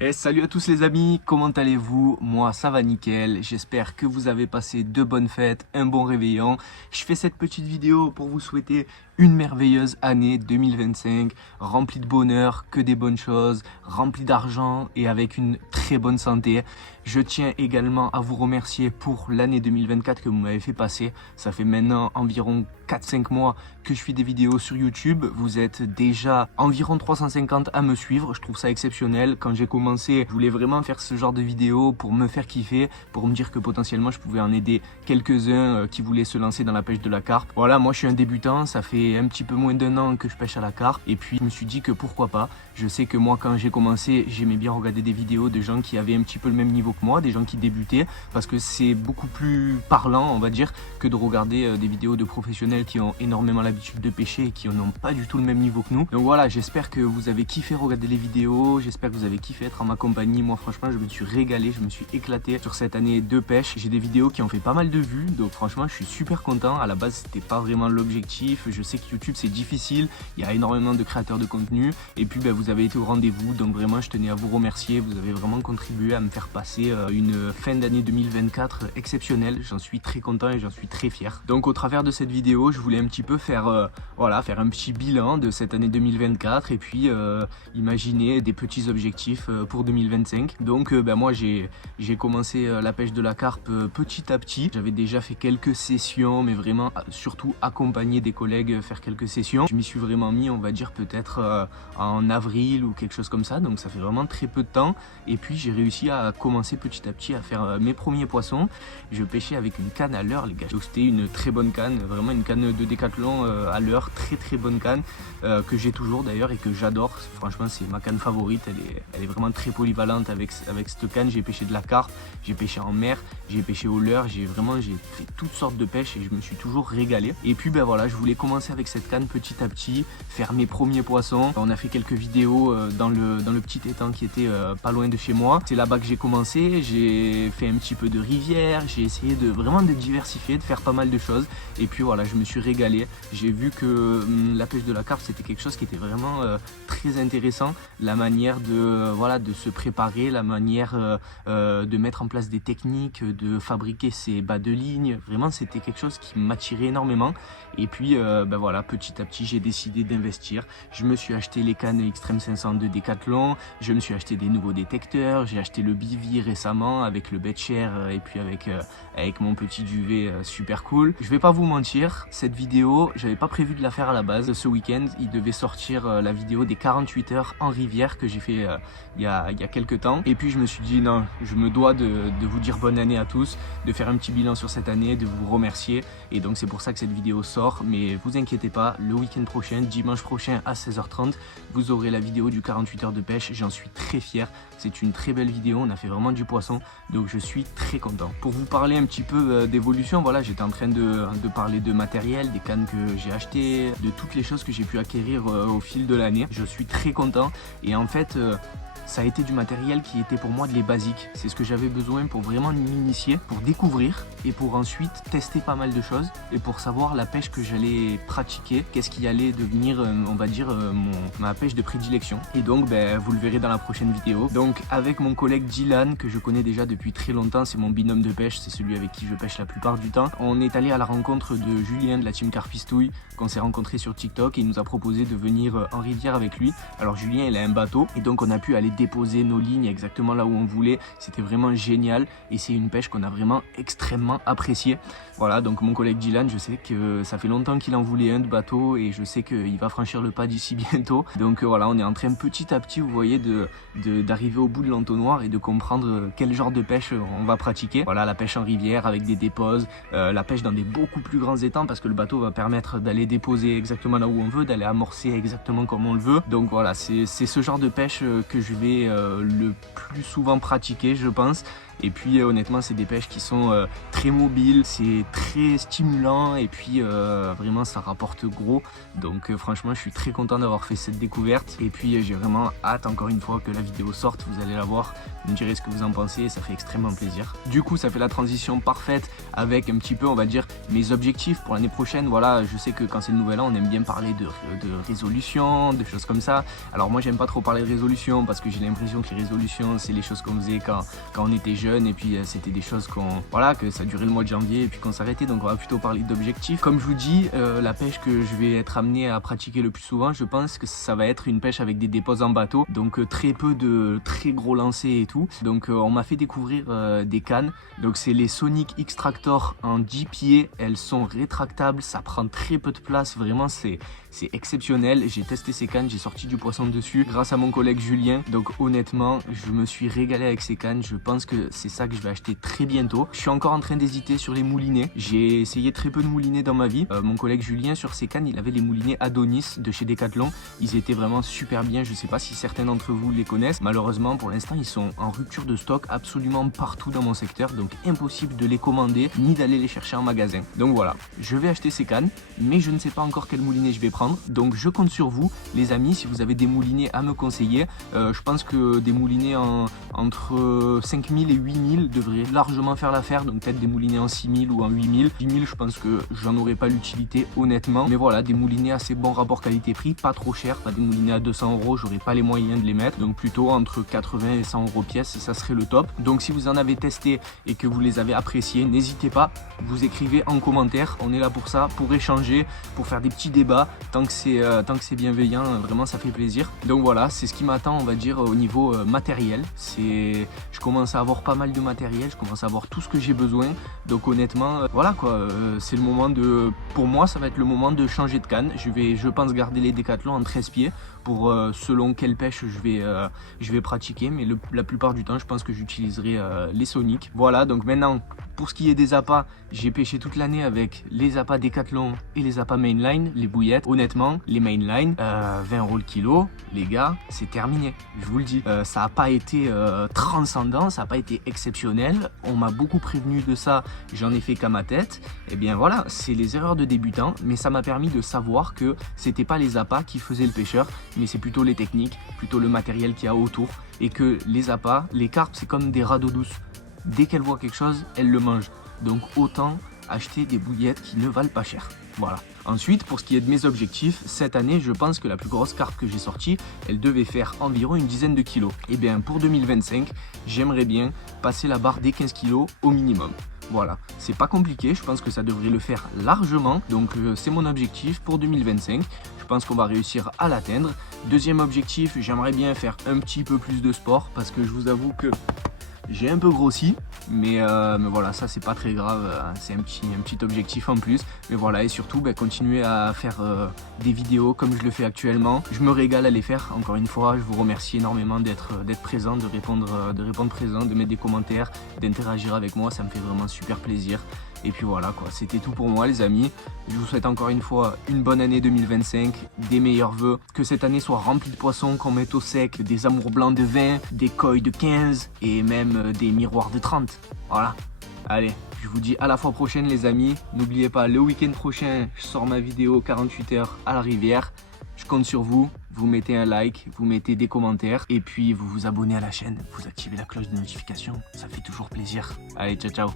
Et salut à tous les amis, comment allez-vous? Moi ça va nickel, j'espère que vous avez passé de bonnes fêtes, un bon réveillon. Je fais cette petite vidéo pour vous souhaiter une merveilleuse année 2025, remplie de bonheur, que des bonnes choses, remplie d'argent et avec une très bonne santé. Je tiens également à vous remercier pour l'année 2024 que vous m'avez fait passer. Ça fait maintenant environ 4-5 mois que je fais des vidéos sur YouTube. Vous êtes déjà environ 350 à me suivre. Je trouve ça exceptionnel. Quand j'ai commencé, je voulais vraiment faire ce genre de vidéos pour me faire kiffer, pour me dire que potentiellement je pouvais en aider quelques-uns qui voulaient se lancer dans la pêche de la carpe. Voilà, moi je suis un débutant. Ça fait un petit peu moins d'un an que je pêche à la carpe. Et puis je me suis dit que pourquoi pas. Je sais que moi quand j'ai commencé, j'aimais bien regarder des vidéos de gens qui avaient un petit peu le même niveau que moi, des gens qui débutaient, parce que c'est beaucoup plus parlant, on va dire, que de regarder des vidéos de professionnels qui ont énormément l'habitude de pêcher et qui n'ont pas du tout le même niveau que nous. Donc voilà, j'espère que vous avez kiffé regarder les vidéos, j'espère que vous avez kiffé être en ma compagnie. Moi franchement je me suis régalé, je me suis éclaté sur cette année de pêche. J'ai des vidéos qui ont fait pas mal de vues, donc franchement je suis super content. À la base c'était pas vraiment l'objectif, je sais que YouTube c'est difficile, il y a énormément de créateurs de contenu et puis vous avez été au rendez-vous, donc vraiment je tenais à vous remercier. Vous avez vraiment contribué à me faire passer une fin d'année 2024 exceptionnelle. J'en suis très content et j'en suis très fier. Donc au travers de cette vidéo je voulais un petit peu faire voilà, faire un petit bilan de cette année 2024 et puis imaginer des petits objectifs pour 2025. Donc moi j'ai commencé la pêche de la carpe petit à petit. J'avais déjà fait quelques sessions, mais vraiment surtout accompagné des collègues faire quelques sessions. Je m'y suis vraiment mis, on va dire peut-être en avril ou quelque chose comme ça, donc ça fait vraiment très peu de temps. Et puis j'ai réussi à commencer petit à petit à faire mes premiers poissons. Je pêchais avec une canne à leurre les gars, donc c'était une très bonne canne, vraiment une canne de Décathlon à leurre, très bonne canne que j'ai toujours d'ailleurs et que j'adore. Franchement c'est ma canne favorite, elle est vraiment très polyvalente. Avec cette canne j'ai pêché de la carpe, j'ai pêché en mer, j'ai pêché au leurre, j'ai fait toutes sortes de pêches et je me suis toujours régalé. Et puis voilà, je voulais commencer avec cette canne petit à petit, faire mes premiers poissons. On a fait quelques vidéos dans le petit étang qui était pas loin de chez moi. C'est là-bas que j'ai commencé, j'ai fait un petit peu de rivière, j'ai essayé de vraiment de diversifier, de faire pas mal de choses. Et puis voilà, je me suis régalé. J'ai vu que la pêche de la carpe c'était quelque chose qui était vraiment très intéressant. La manière de se préparer, la manière de mettre en place des techniques, de fabriquer ses bas de ligne. Vraiment c'était quelque chose qui m'attirait énormément. Et puis voilà, petit à petit j'ai décidé d'investir. Je me suis acheté les cannes Extreme 500 de Décathlon, je me suis acheté des nouveaux détecteurs, j'ai acheté le Bivy récemment avec le Betshare et puis avec mon petit duvet super cool. Je vais pas vous mentir, cette vidéo j'avais pas prévu de la faire à la base. Ce week-end il devait sortir la vidéo des 48 heures en rivière que j'ai fait il y a quelques temps. Et puis je me suis dit non, je me dois de vous dire bonne année à tous, de faire un petit bilan sur cette année, de vous remercier. Et donc c'est pour ça que cette vidéo sort. Mais vous inquiétez pas, le week-end prochain, dimanche prochain à 16h30, vous aurez la vidéo du 48 heures de pêche. J'en suis très fier, c'est une très belle vidéo, on a fait vraiment du poisson, donc je suis très content. Pour vous parler un petit peu d'évolution, voilà, j'étais en train de parler de matériel, des cannes que j'ai achetées, de toutes les choses que j'ai pu acquérir au fil de l'année. Je suis très content et en fait ça a été du matériel qui était pour moi les basiques. C'est ce que j'avais besoin pour vraiment m'initier, pour découvrir et pour ensuite tester pas mal de choses et pour savoir la pêche que j'allais pratiquer, qu'est-ce qui allait devenir, on va dire, ma pêche de prédilection. Et donc, vous le verrez dans la prochaine vidéo. Donc, avec mon collègue Dylan, que je connais déjà depuis très longtemps, c'est mon binôme de pêche, c'est celui avec qui je pêche la plupart du temps. On est allé à la rencontre de Julien de la team Carpistouille, qu'on s'est rencontré sur TikTok et il nous a proposé de venir en rivière avec lui. Alors Julien, il a un bateau et donc on a pu aller déposer nos lignes exactement là où on voulait. C'était vraiment génial et c'est une pêche qu'on a vraiment extrêmement appréciée. Voilà, donc mon collègue Dylan, je sais que ça fait longtemps qu'il en voulait un de bateau et je sais qu'il va franchir le pas d'ici bientôt. Donc voilà, on est en train petit à petit, vous voyez, d'arriver au bout de l'entonnoir et de comprendre quel genre de pêche on va pratiquer. Voilà, la pêche en rivière avec des déposes, la pêche dans des beaucoup plus grands étangs parce que le bateau va permettre d'aller déposer exactement là où on veut, d'aller amorcer exactement comme on le veut. Donc voilà, c'est ce genre de pêche que je vais le plus souvent pratiquer, je pense. Et puis honnêtement c'est des pêches qui sont très mobiles, c'est très stimulant et puis vraiment ça rapporte gros. Donc franchement je suis très content d'avoir fait cette découverte. Et puis j'ai vraiment hâte encore une fois que la vidéo sorte, vous allez la voir, vous me direz ce que vous en pensez, ça fait extrêmement plaisir. Du coup ça fait la transition parfaite avec un petit peu on va dire mes objectifs pour l'année prochaine. Voilà, je sais que quand c'est le nouvel an on aime bien parler de résolutions, de choses comme ça. Alors moi j'aime pas trop parler de résolutions parce que j'ai l'impression que les résolutions c'est les choses qu'on faisait quand on était jeune et puis c'était des choses voilà, que ça durait le mois de janvier et puis qu'on s'arrêtait. Donc on va plutôt parler d'objectifs. Comme je vous dis, la pêche que je vais être amené à pratiquer le plus souvent, je pense que ça va être une pêche avec des déposes en bateau, donc très peu de très gros lancers et tout. Donc on m'a fait découvrir des cannes, donc c'est les Sonic X-Tractor en 10 pieds, elles sont rétractables, ça prend très peu de place, vraiment c'est exceptionnel. J'ai testé ces cannes, j'ai sorti du poisson dessus grâce à mon collègue Julien, donc honnêtement je me suis régalé avec ces cannes. Je pense que c'est ça que je vais acheter très bientôt. Je suis encore en train d'hésiter sur les moulinets, j'ai essayé très peu de moulinets dans ma vie. Mon collègue Julien sur ces cannes il avait les moulinets Adonis de chez Decathlon, ils étaient vraiment super bien. Je sais pas si certains d'entre vous les connaissent, malheureusement pour l'instant ils sont en rupture de stock absolument partout dans mon secteur, donc impossible de les commander ni d'aller les chercher en magasin. Donc voilà, je vais acheter ces cannes mais je ne sais pas encore quel moulinet je vais prendre. Donc je compte sur vous les amis, si vous avez des moulinets à me conseiller. Je pense que des moulinets entre 5000 et 8000 devraient largement faire l'affaire, donc peut-être des moulinets en 6000 ou en 8000. 10 000 je pense que j'en aurais pas l'utilité honnêtement, mais voilà, des moulinets assez bon rapport qualité-prix, pas trop cher, pas des moulinets à 200 €, j'aurais pas les moyens de les mettre, donc plutôt entre 80 et 100 € pièce, ça serait le top. Donc si vous en avez testé et que vous les avez appréciés, n'hésitez pas, vous écrivez en commentaire, on est là pour ça, pour échanger, pour faire des petits débats, tant que c'est bienveillant, vraiment ça fait plaisir. Donc voilà, c'est ce qui m'attend on va dire au niveau matériel. Je commence à avoir pas mal de matériel, je commence à avoir tout ce que j'ai besoin, donc honnêtement voilà quoi, c'est le moment de, pour moi ça va être le moment de changer de canne. Je pense garder les Decathlon en 13 pieds pour selon quelle pêche je vais pratiquer, mais la plupart du temps je pense que j'utiliserai les Sonic. Voilà, donc maintenant pour ce qui est des appâts, j'ai pêché toute l'année avec les appâts Decathlon et les appâts Mainline, les bouillettes. Honnêtement, les Mainline, 20 € le kilo, les gars, c'est terminé, je vous le dis. Ça n'a pas été transcendant, ça n'a pas été exceptionnel. On m'a beaucoup prévenu de ça, j'en ai fait qu'à ma tête. Et bien voilà, c'est les erreurs de débutants, mais ça m'a permis de savoir que c'était pas les appâts qui faisaient le pêcheur, mais c'est plutôt les techniques, plutôt le matériel qu'il y a autour. Et que les appâts, les carpes, c'est comme des rats d'eau douce. Dès qu'elles voient quelque chose, elles le mangent. Donc autant acheter des bouillettes qui ne valent pas cher. Voilà. Ensuite, pour ce qui est de mes objectifs, cette année, je pense que la plus grosse carpe que j'ai sortie, elle devait faire environ une dizaine de kilos. Et bien, pour 2025, j'aimerais bien passer la barre des 15 kilos au minimum. Voilà, c'est pas compliqué, je pense que ça devrait le faire largement. Donc c'est mon objectif pour 2025. Je pense qu'on va réussir à l'atteindre. Deuxième objectif, j'aimerais bien faire un petit peu plus de sport parce que je vous avoue que j'ai un peu grossi, mais voilà, ça c'est pas très grave, c'est un petit objectif en plus. Mais voilà, et surtout continuer à faire des vidéos comme je le fais actuellement. Je me régale à les faire, encore une fois, je vous remercie énormément d'être présent, de répondre présent, de mettre des commentaires, d'interagir avec moi, ça me fait vraiment super plaisir. Et puis voilà quoi, c'était tout pour moi les amis. Je vous souhaite encore une fois une bonne année 2025, des meilleurs vœux, que cette année soit remplie de poissons, qu'on mette au sec des amours blancs de 20, des koi de 15 et même des miroirs de 30. Voilà, allez, je vous dis à la fois prochaine les amis. N'oubliez pas, le week-end prochain, je sors ma vidéo 48 heures à la rivière. Je compte sur vous, vous mettez un like, vous mettez des commentaires et puis vous vous abonnez à la chaîne, vous activez la cloche de notification, ça fait toujours plaisir. Allez, ciao ciao.